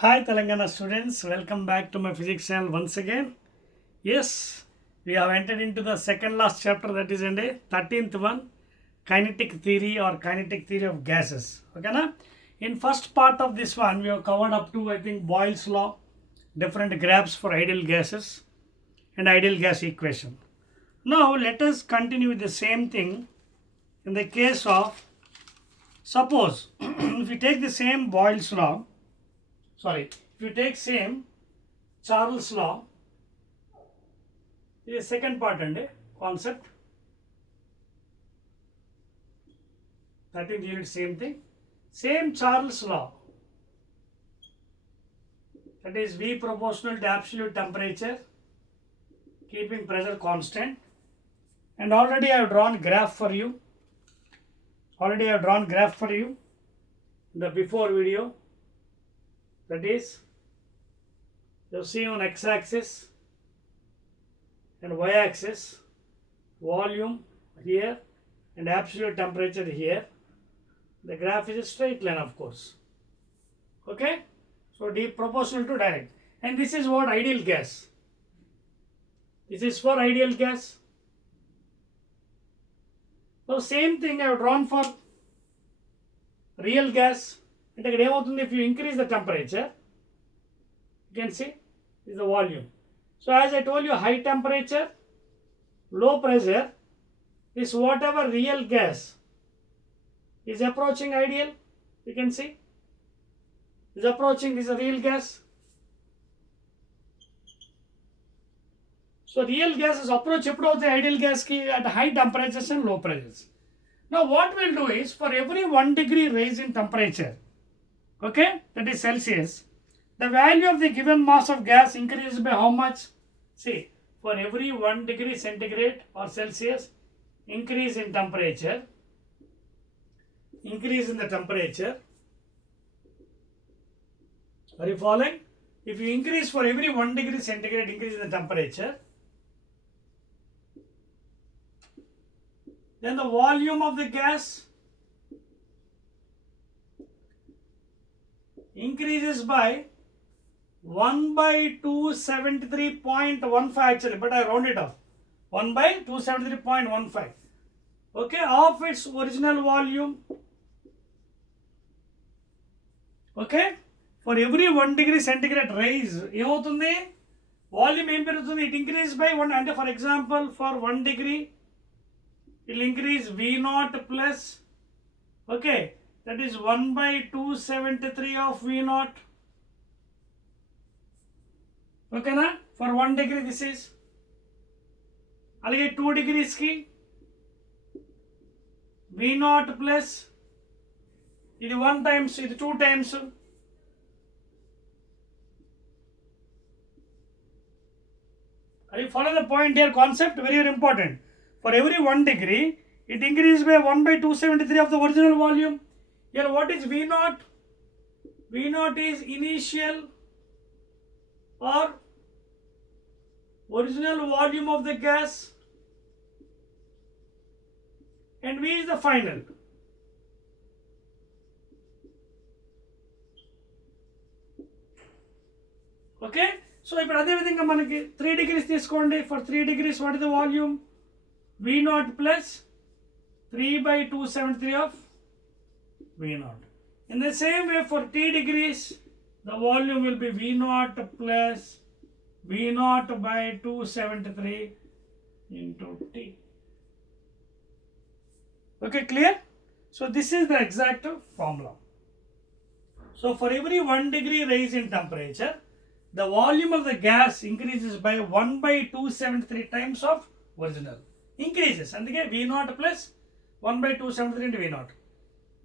Hi Telangana students, welcome back to my physics channel once again. Yes, we have entered into the second last chapter, that is in the 13th one, kinetic theory or kinetic theory of gases. Okay na? In first part of this one, we have covered up to I think Boyle's law, different graphs for ideal gases and ideal gas equation. Now let us continue with the same thing in the case of, suppose if we take the same Boyle's law, if you take same Charles law, this is second part and concept, 13th unit, same thing, same Charles law, that is V proportional to absolute temperature, keeping pressure constant, and already I have drawn graph for you, in the before video. That is, you see on x-axis and y-axis volume here and absolute temperature here. The graph is a straight line, of course. Okay, so D proportional to direct, and this is what ideal gas. This is for ideal gas. So same thing I have drawn for real gas. If you increase the temperature, you can see this is the volume. So as I told you, high temperature, low pressure is whatever real gas is approaching ideal. You can see is approaching, this is a real gas. So real gas is approach the ideal gas ki at high temperatures and low pressures. Now what we'll do is, for every 1 degree rise in temperature, okay, that is Celsius, the value of the given mass of gas increases by how much? See, for every 1 degree centigrade or Celsius increase in temperature, are you following? If you increase for every 1 degree centigrade increase in the temperature, then the volume of the gas increases by 1 by 273.15 actually, but I round it off, 1 by 273.15, okay, of its original volume. Okay, for every 1 degree centigrade rise, volume it increases by 1, and for example for 1 degree it will increase V0 plus, okay, that is 1 by 273 of V0. Okay na? For 1 degree this is. Alage 2 degrees ki V0 plus, ఇది 1 times, ఇది 2 times. Are you follow the point here? Concept very, very important. For every 1 degree, it increases by 1 by 273 of the original volume. Here what is V0? V0 is initial or original volume of the gas, and V is the final. Okay, so ఇప్పుడు అదే విధంగా మనకి 3 degrees తీసుకోండి. For 3 degrees what is the volume? V0 plus 3 by 273 of V0. In the same way for T degrees, the volume will be V0 plus V0 by 273 into T. Okay, clear? So this is the exact formula. So for every 1 degree rise in temperature, the volume of the gas increases by 1 by 273 times of original. Increases, and again V0 plus 1 by 273 into V0.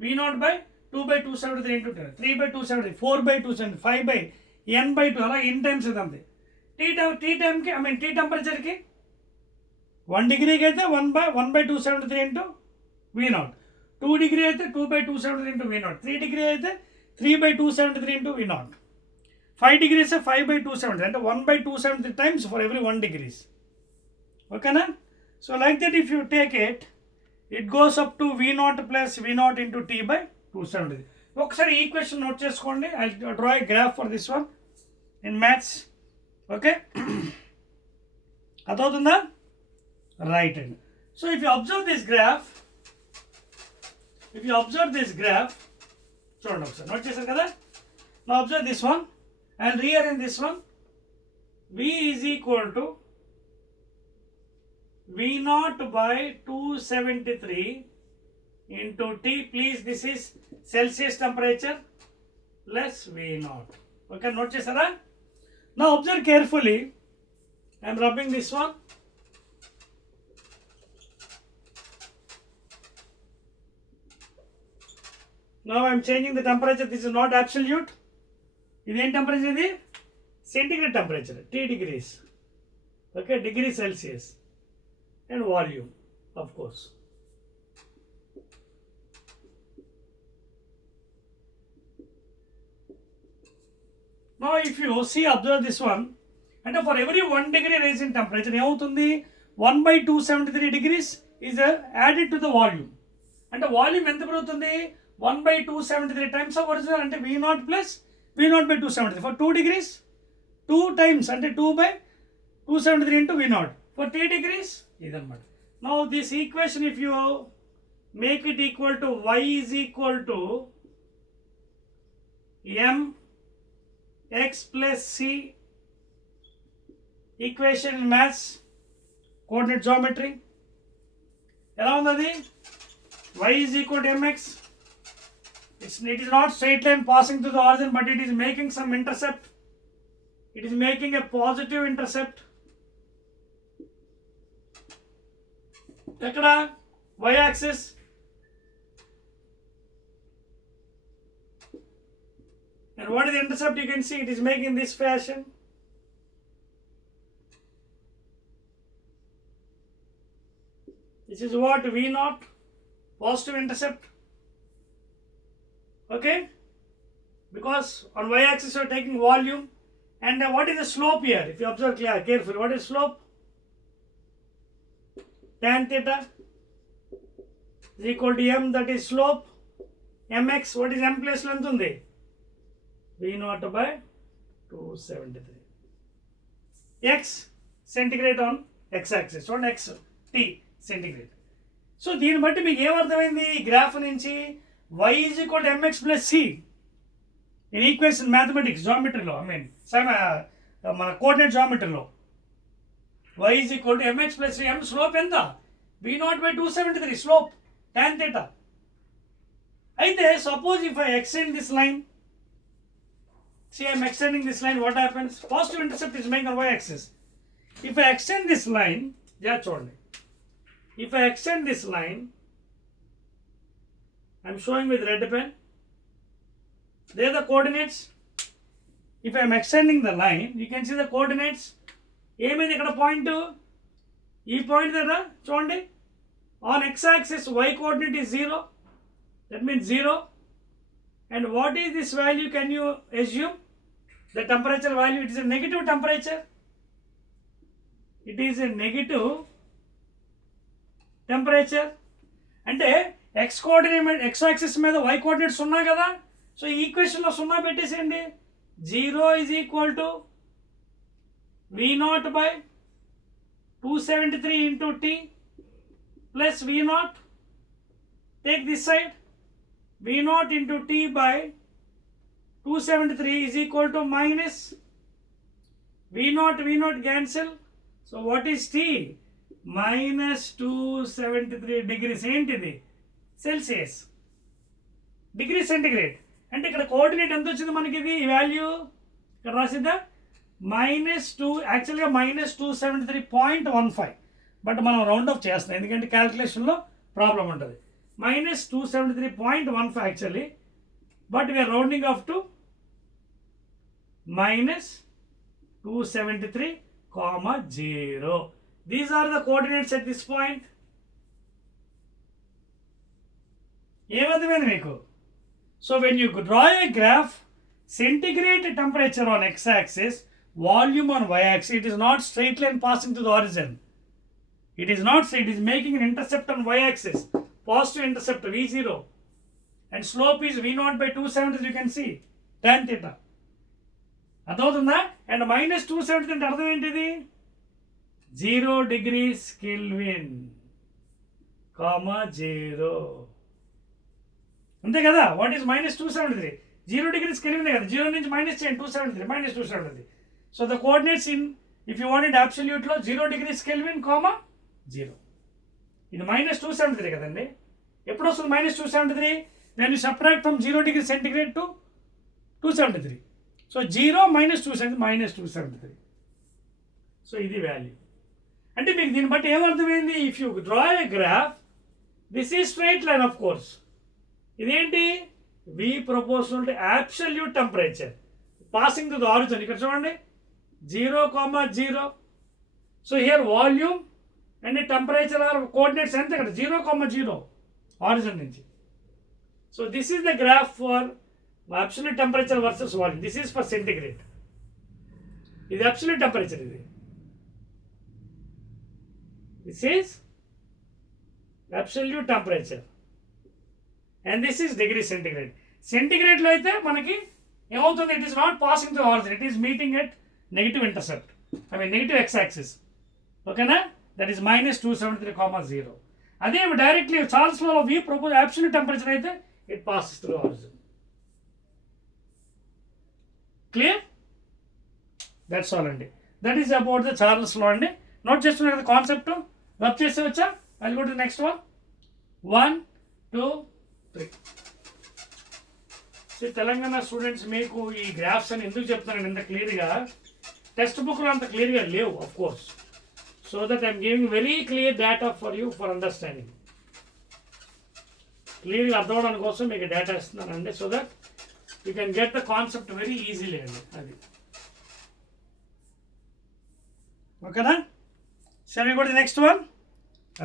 V0 by 2 by 273 into 10, 3 by 273, 4 by 270, 5 by n by 2, అలా n times ఇదంతే. T time కి, T temperature కి 1 degree కి అయితే 1 by 273 into V0, 2 degree అయితే 2 by 273 into V0, 3 degree అయితే 3 by 273 into V0, 5 degrees 5 by 273, అంటే 1 by 273 times for every 1 degrees. Okay na? So like that if you take it, it goes up to V0 plus V0 into T by 273. ఒకసారి equation note చేసుకోండి. I draw A graph for this one in maths. Okay, అర్థమవుతుందా? Right అండి. So if you observe this graph, చూడండి ఒకసారి, note చేశారు కదా. నా observe this one and rearrange this one. V is equal to V0 by 273 into T. Please, this is Celsius temperature plus V0. Okay, note chesara. Now observe carefully. I am rubbing this one. Now I am changing the temperature. This is not absolute. This is temperature is centigrade temperature, T degrees. Okay, degree Celsius. And volume, of course. Now if you see, observe this one, and for every 1 degree raise in temperature, 1 by 273 degrees is added to the volume. And the volume ఎంత పెరుగుతుంది? 1 by 273 times of original, అంటే V0 plus V0 by 273. For 2 degrees, 2 times, అంటే 2 by 273 into V0. For 3 degrees, ఇదన్నమాట. Now this equation, if you make it equal to y is equal to m x plus c, equation in maths, coordinate geometry, ఎలా ఉంది అది? Y is equal to mx. It is not straight line passing through the origin, but it is making some intercept. It is making a positive intercept. ఎక్కడ? Y axis. And what is the intercept? You can see it is making this fashion. This is what? V0, positive intercept. Okay, because on y axis you are taking volume. And what is the slope here? If you observe carefully, what is slope? Tan theta is equal to m, that is slope. Mx, what is m place length undi? V0 by 273. X, centigrade on x axis, on x, T, centigrade. So దీన్ని బట్టి మీకు ఏమర్థమైంది ఈ graph నుంచి? y is equal to mx plus c. In equation mathematics, geometry lo, మన coordinate geometry lo, y is equal to mx plus c. M slope ఎంత? V0 by 273, slope, tan theta. అయితే suppose if I extend this line, see I am extending this line, what happens? Positive intercept is making on y axis. If I extend this line, చూడండి, if I extend this line, I am showing with red pen. They are the coordinates. If I am extending the line, you can see the coordinates. ఏమైంది ఇక్కడ point? ఈ point దగ్గర చూడండి, on x axis y coordinate is 0. That means 0. And what is this value? Can you assume the temperature value? It is a negative temperature. It is a negative temperature. అంటే x coordinate, x axis మీద y coordinates ఉన్నాయి కదా. So ఈ ఈక్వేషన్లో 0 పెట్టేసేయండి. 0 is equal to V0 by 273 into T plus V0. Take this side. V0 into T by 273 is equal to minus V0 cancel. So what is T? Minus 273 degrees. ఏంటిది? Celsius. Degree centigrade. అంటే ఇక్కడ coordinate ఎంత వచ్చింది మనకి? ఇది ఈ value ఇక్కడ రాసిద్దా? -2, యాక్చువల్గా -273.15, బట్ మనం రౌండ్ ఆఫ్ చేస్తున్నాం ఎందుకంటే క్యాల్కులేషన్లో ప్రాబ్లం ఉంటుంది. -273.15 actually, but we're rounding off to -273, these are the coordinates at this point. ఏమర్థమైంది మీకు? So when you draw a graph, centigrade temperature on x-axis, volume on y-axis, it is not straight line passing to the origin. It is not straight, it is making an intercept on y-axis, positive intercept V0. and slope is V naught by 270, you can see tan theta. అర్థమవుతుందా? And minus 270 అంటే అర్థం ఏంటిది? 0 degrees Kelvin, 0. అంతే కదా? What is minus 273? 0 degrees Kelvin కదా, 0 నుంచి minus చేయండి, 273 minus 273. So the coordinates in, if you want it అబ్సల్యూట్లో 0 degrees Kelvin, 0. ఇది మైనస్ 273 కదండి. ఎప్పుడు వస్తుంది minus 273? When you subtract from 0 degree centigrade to 273. So 0 minus 273 minus 273. So ఇది వాల్యూ. అంటే మీకు దీన్ని బట్టి ఏమర్థమైంది? If you draw a graph, this is straight line of course. ఇదేంటి? V proportional to absolute temperature passing to the origin. ఇక్కడ చూడండి 0, 0. So here volume and temperature are coordinates ఎంత? ఇక్కడ 0, 0 ఆరిజిన్ నుంచి. So this is the graph for absolute temperature versus volume. This is for centigrade. ఇది absolute temperature. ఇది this is absolute temperature and this is degree centigrade. సెంటిగ్రేడ్లో అయితే మనకి ఏమవుతుంది? It is not passing through origin, it is meeting at negative intercept, I mean negative X axis. ఓకేనా? That is minus 273, 0. అదే directly Charles law of V proportional absolute temperature అయితే it passes through origin. Clear? That's all అండి. That is about the Charles లా అండి. Note చేస్తున్నారు కదా concept? Rub చేస్తే వచ్చా? I will go to next one. 1, 2, 3. Telangana students, మీకు ఈ గ్రాఫ్స్ అని ఎందుకు చెప్తున్నాను ఇంత క్లియర్గా? టెక్స్ట్ బుక్లో అంత క్లియర్గా లేవు of course. So that I'm giving very clear data for you for understanding. క్లియర్గా అర్థం అవడానికి కోసం మీకు డేటా ఇస్తున్నానండి, so that you can get the concept very easily అండి. అది ఓకేనా? Shall we go to the next one?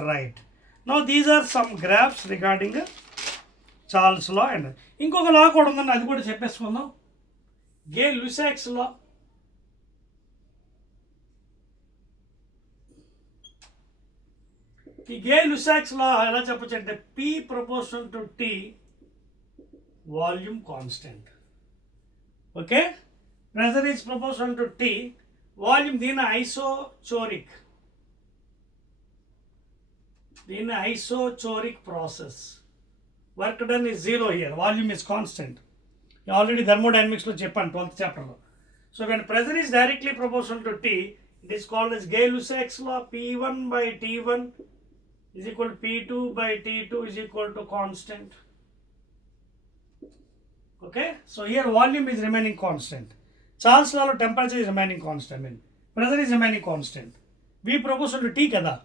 Right. Now these are some graphs regarding Charles law and ఇంకొక లా కూడా ఉందండి, అది కూడా చెప్పేసుకుందాం. గే-లూసాక్స్ లా. ఈ గే-లూసాక్స్ లా ఎలా చెప్పచ్చు అంటే P proportional to T volume constant. Okay? Pressure is proportional to T volume. దీని ఐసోచోరిక్, దీని isochoric process. Work done is 0 here, volume is constant. Already thermodynamics lo cheppan 12th chapter lo. So when pressure is directly proportional to T, it is called as Gay-Lussac's law. P1 by T1 is equal to P2 by T2 is equal to constant. Okay, so here volume is remaining constant. Charles law lo temperature is remaining constant, I mean pressure is remaining constant. V proportional to T kada,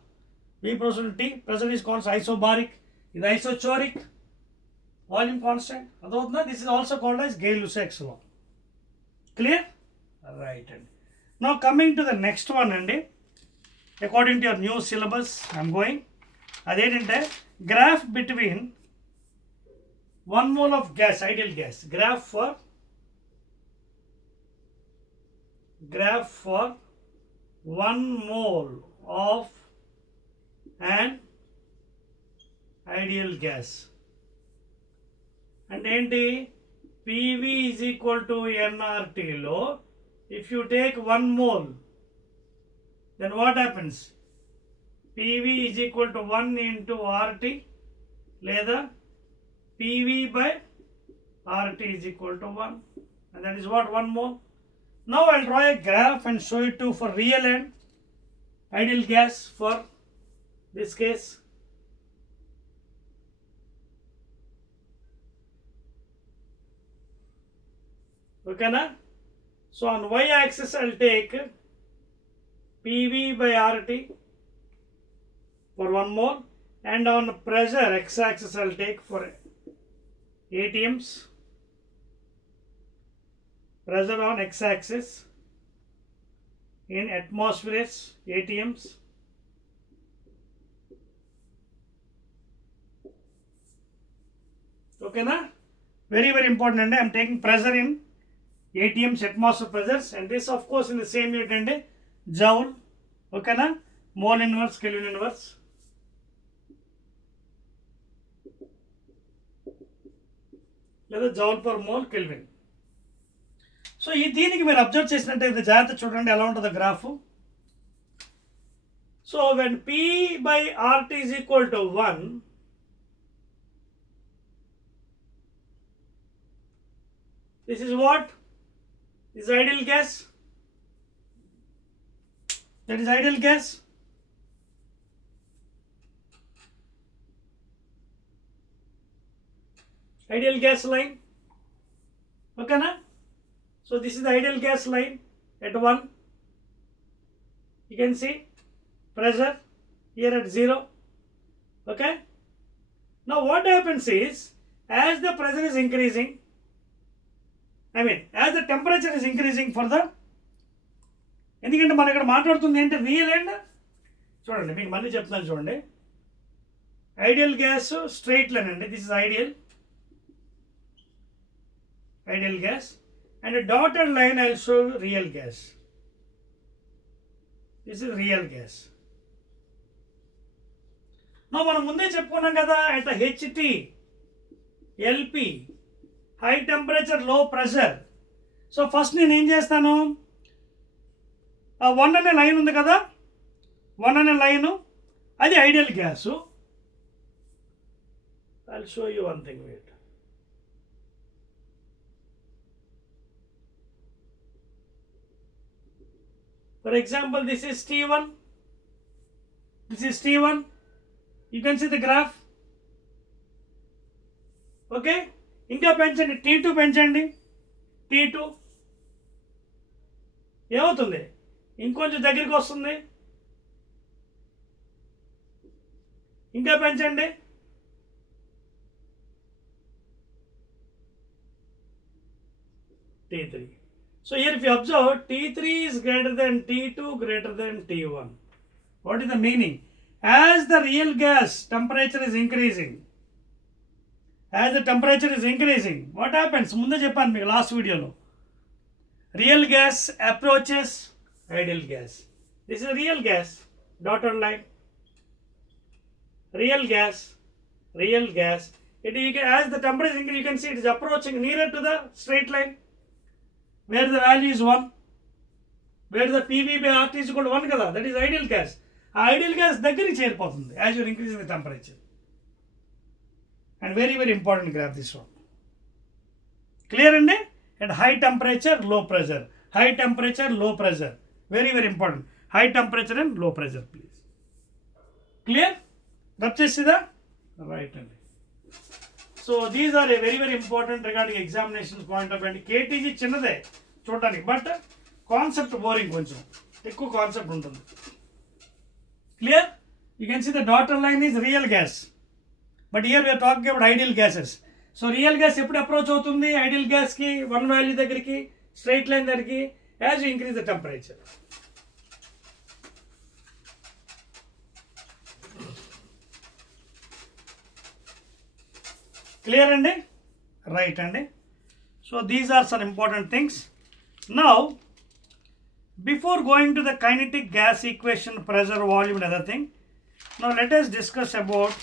V proportional to T, pressure is constant. Isobaric, ఇది isochoric, volume constant. అదవుతుందా? This is also called as Gay-Lussac's law. Clear? Right. And now coming to the next one అండి, according to your new syllabus I am going. అదేంటంటే graph between 1 mole of gas, ideal gas, graph for 1 mole of an ideal gas. And ఏంటి? PV is equal to nRT లో if you take 1 mole, then what happens? PV is equal to 1 into RT లేదా PV by RT is equal to 1, and that is what 1 mole. Now I'll draw a graph and show it to for real and ideal gas for this case. Okay na? So on y axis I'll take PV by RT for 1 mole, and on pressure x axis I'll take for ATMs, pressure on x axis in atmospheres, ATMs. Okay na? Very very important, and I am taking pressure in ATMs, atmosphere pressures, and this of course in the same unit and joule. Okay na? Mole inverse, Kelvin inverse. లేదా joule per mole kelvin. So ఈ దీనికి మీరు observe చేసినట్టయితే జాగ్రత్త చూడండి ఎలా ఉంటుందో graph. So when P by RT is equal to 1, this is what? This is ideal gas. That is ideal gas. Ideal gas line. Okay na? So this is the ideal gas line at 1. You can see pressure here at 0. Okay. Now what happens is, as the pressure is increasing, as the temperature is increasing for the, ఎందుకంటే మనం ఇక్కడ మాట్లాడుతుంది ఏంటి, real and, చూడండి మీకు మళ్ళీ చెప్తున్నాను చూడండి, ఐడియల్ గ్యాస్ స్ట్రైట్ లైన్ అండి, this is ideal gas, and a dotted line I will show real gas. This is real gas. Now మనం ముందే చెప్పుకున్నాం కదా, at HT, LP, high temperature, low pressure. So first నేను ఏం చేస్తాను, ఆ 1 అనే లైన్ ఉంది కదా, 1 అనే లైను అది ideal gas. I will show you one thing, wait. For example, this is T1. This is T1. You can see the graph. Okay. ఇంకా పెంచండి, T2 పెంచండి, T2 ఏమవుతుంది, ఇంకొంచెం దగ్గరికి వస్తుంది. ఇంకా పెంచండి, T3. So here if you observe, T3 is greater than T2 greater than T1. What is the meaning? As the real gas temperature is increasing, what happens? ముందే చెప్పాను మీకు లాస్ట్ వీడియోలో, real gas approaches ideal gas. This is real gas, dotted line. Real gas. As the temperature increases, you can see it is approaching nearer to the straight line, where the value is 1, where the PV by RT is equal to 1 kada, that is ideal gas. ఆ ideal gas దగ్గరికి చేరిపోతుంది as your increasing the temperature. And very very important graph this one. Clear అండి? And high temperature, low pressure, high temperature, low pressure, very very important. High temperature and low pressure please. Clear? రబ్ చేసిదా? Right అండి. So these are a very very important regarding examination point of view. KTG చిన్నదే చూడటానికి, but concept boring, కొంచెం ఎక్కువ concept ఉంటుంది. Clear? You can see the dotted line is real gas, but here we are talking about ideal gases. So real gas ఎప్పుడు approach అవుతుంది ideal గ్యాస్కి, 1 value దగ్గరికి, straight line దగ్గరికి, as you increase the temperature. Clear అండి? Right అండి. So these are some important things. Now before going to the kinetic gas equation, pressure, volume and other thing, now let us discuss about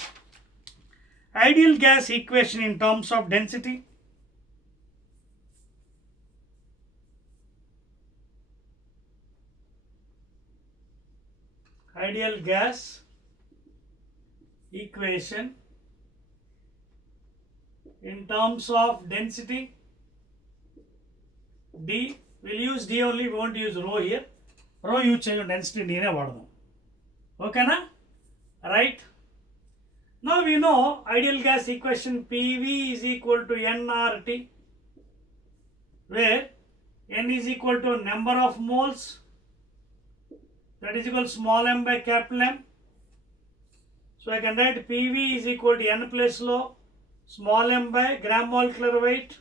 ideal gas equation in terms of density. Ideal gas equation in terms of density. D, we'll use D only, we won't use rho here. Rho use change density D ne vadam. Okay na? Right? Now we know ideal gas equation PV is equal to nRT, where n is equal to number of moles, that is equal to small m by capital M. So I can write PV is equal to n plus log small m by gram molecular weight.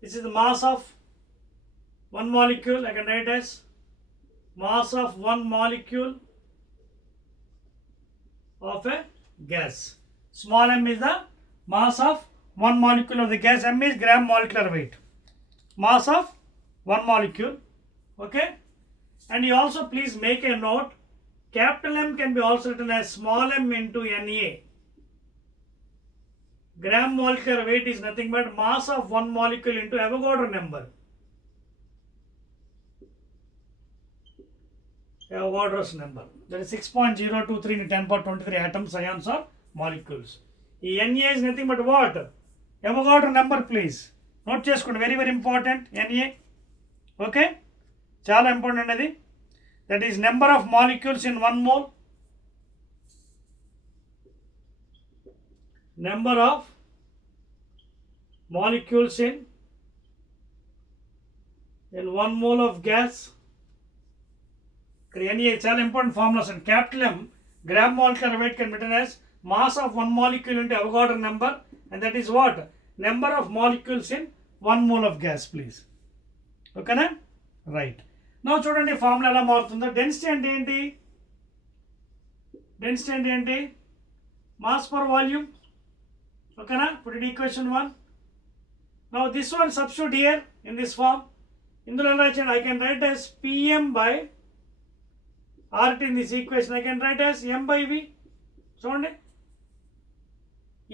This is the mass of one molecule. I can write as mass of one molecule of a gas. Small m is the mass of one molecule of the gas. M is gram molecular weight. Mass of one molecule. Okay. And you also please make a note. Capital M can be also written as small m into Na. gram molecular weight is nothing but mass of one molecule into Avogadro number. Avogadro's number. That is 6.023 into 10 power 23 atoms, ions or molecules. Na is nothing but what? Avogadro number, please. Note cheskondi, very very important. Na. Okay? Chala important adi. That is number of molecules in 1 mole. Number of molecules in 1 mole of gas. Na chala important formulas, and capital M, gram molecular weight, can be written as mass of one molecule into Avogadro number, and that is what? Number of molecules in 1 mole of gas, please. Okay na? Right. Now చూడండి formula ఎలా మారుతుందో. Density అంటే ఏంటి? Density అంటే ఏంటి? Mass per volume. ఓకేనా? put it equation 1. Now this one substitute here in this form. ఇందులో ఎలా ఇచ్చాడు? I can write as Pm by RT in this equation. I can write as M by V. చూడండి,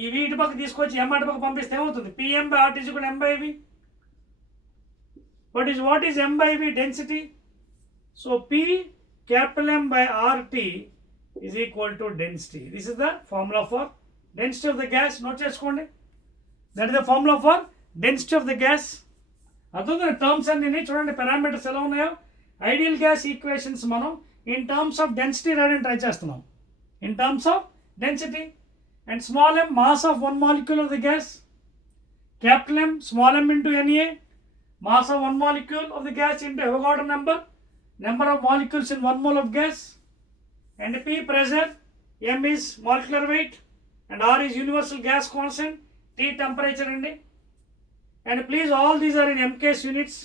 ఈ V ఇటు పక్క తీసుకొచ్చి M అటు పక్క పంపిస్తే ఏమవుతుంది? Pm by RT is equal to M by V. What is M by V? Density. So P capital M by RT is equal to density. This is the formula for density of the gas. Note cheskondi. That is the formula for density of the gas. అర్థం terms అన్ని చూడండి, parameters ఎలా ఉన్నాయో. Ideal gas equations మనం in terms of density రాయడానికి try చేస్తున్నాం. In terms of density. And small m, mass of one molecule of the gas. Capital M, small m into Na, mass of one molecule of the gas into Avogadro number, number of molecules in 1 mole of gas, and P pressure, M is molecular weight, and R is universal gas constant, T temperature andi. And please, all these are in MKS units.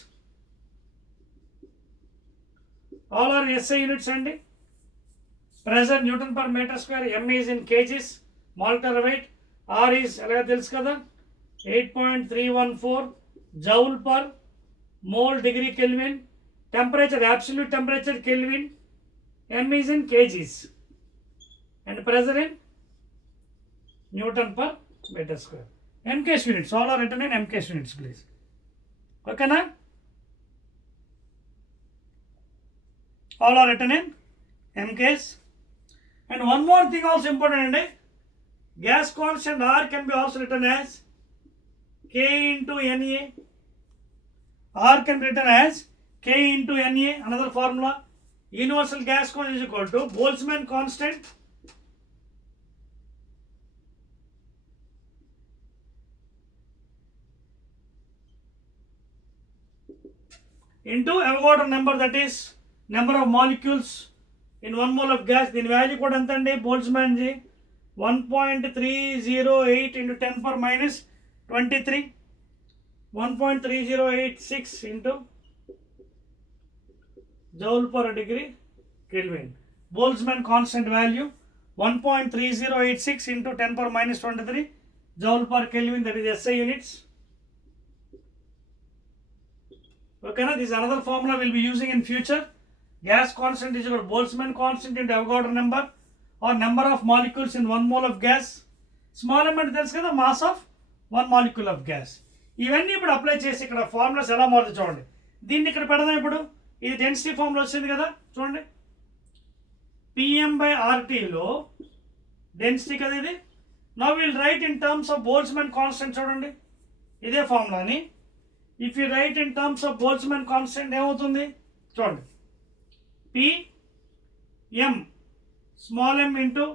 All are in SI units andi. Pressure Newton per meter square, M is in kgs, molecular weight, R is ela telusu kada 8.314 joule per mole degree Kelvin. Temperature, absolute temperature Kelvin. M is in kgs, and pressure in Newton per meter square. MKS units, all are written in MKS units, please. Okay na? All are written in MKS. And one more thing also important, gas constant R can be also written as K into Na. R can be written as K into Na. Another formula, universal gas constant is equal to Boltzmann constant into Avogadro number, that is number of molecules in 1 mole of gas. దీని value కూడా ఎంత అండి? Boltzmann ji 1.308 into 10 power minus 23, 1.3086 into joule per degree Kelvin. Boltzmann constant value 1.3086 into 10 power minus 23 joule per Kelvin, that is SI units. Okay na? This is another formula we'll be using in future. Gas constant is equal to Boltzmann constant into Avogadro number, or number of molecules in 1 mole of gas. Small m అంటే తెలుసు కదా, mass of 1 molecule of gas. ఇవన్నీ ఇప్పుడు apply చేసి ఇక్కడ formulas ఎలా మారుతుంది చూడండి. దీన్ని ఇక్కడ పెడదాం. ఇప్పుడు ఇది డెన్సిటీ ఫార్ములా వచ్చింది కదా, చూడండి. Pm by RT లో డెన్సిటీ కదా ఇది. Now will write in terms of Boltzmann constant. చూడండి, ఇదే ఫార్ములాని if you write in terms of Boltzmann constant ఏమవుతుంది చూడండి. Pm small m into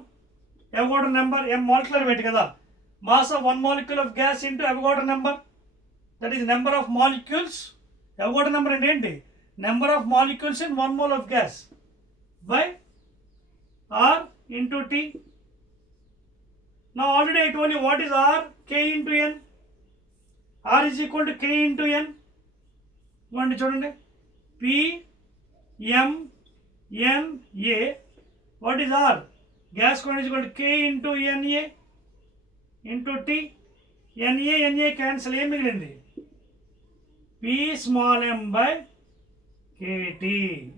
Avogadro number, M molecular weight kada, mass of one molecule of gas into Avogadro number, that is number of molecules. Avogadro number and enti number of molecules in 1 mole of gas by R into T. Now already I told you what is R, K into N. R is equal to K into N. ఇవ్వండి చూడండి, P M N A. What is R? Gas constant is equal to K into Na into T. Na cancel, ఏం మిగిలింది? P small m by Kt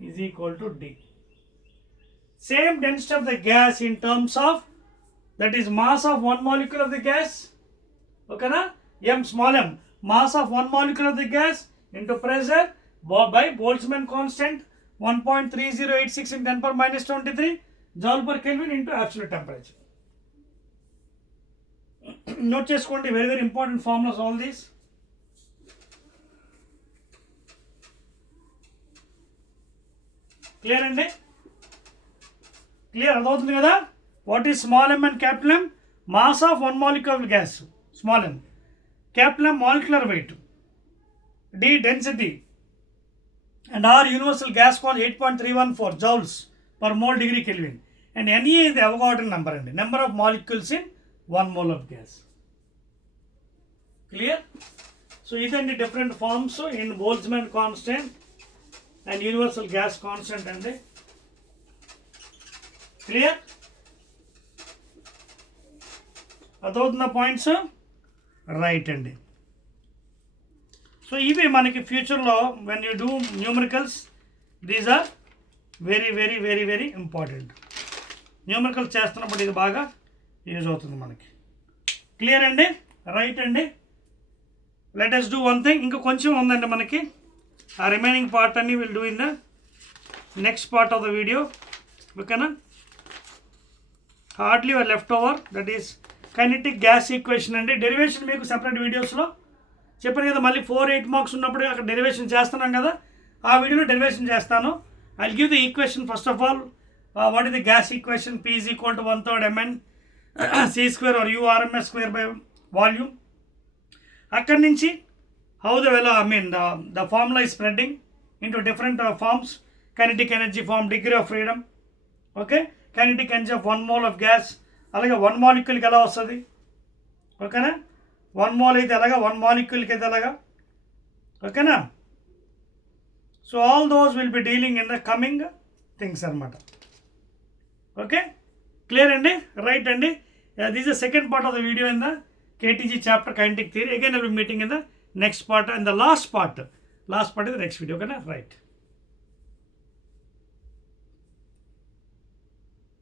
is equal to D. Same density of the gas in terms of, that is mass of one molecule of the gas, ఓకేనా, m small m, mass of one molecule of the gas into pressure by Boltzmann constant 1.3086 in 10 power minus 23 joule per Kelvin into absolute temperature. Note చేసుకోండి, very very important formulas all these. Clear అండి, clear అర్థమవుతుంది కదా. What is small m and capital M? Mass of one molecule gas small m, capital M molecular weight, d density, and R universal gas quantity 8.314 joules per mole degree Kelvin, and Ne is the Avogadro number and number of molecules in 1 mole of gas. Clear? So these are the different forms in Boltzmann constant and universal gas constant and the clear? Those are the points, right? And so ఇవి మనకి ఫ్యూచర్లో when you do numericals, these are very very very very important. Numericals చేస్తున్నప్పుడు ఇది బాగా use అవుతుంది మనకి. Clear అండి, right అండి. Let us do one thing, ఇంకా కొంచెం ఉందండి మనకి. ఆ రిమైనింగ్ పార్ట్ అన్ని will do in the next part of the video. ఓకేనా, hardly are left over, that is kinetic gas equation అండి. డెరివేషన్ మీకు సెపరేట్ వీడియోస్లో చెప్పాను కదా, మళ్ళీ 4-8 మార్క్స్ ఉన్నప్పుడు అక్కడ డెరివేషన్ చేస్తున్నాం కదా, ఆ వీడియోలో డెరివేషన్ చేస్తాను. I will give the equation first of all. What is the gas equation? P is equal to 1/3 mn c square or u RMS square by volume. అక్కడి నుంచి how the the formula is spreading into different forms. Kinetic energy form, degree of freedom, okay, kinetic energy of 1 mole of gas, అలాగే 1 moleculeకి ఎలా వస్తుంది, ఓకేనా, 1 mole అయితే అలాగా, 1 moleculeకి అయితే అలాగా, ఓకేనా. So all those will be dealing in the coming things అనమాట. ఓకే, క్లియర్ అండి, రైట్ అండి. This the second part of the video in the KTG chapter kinetic theory. Again I will be meeting in the next part and the last part is the next video. Okay, right?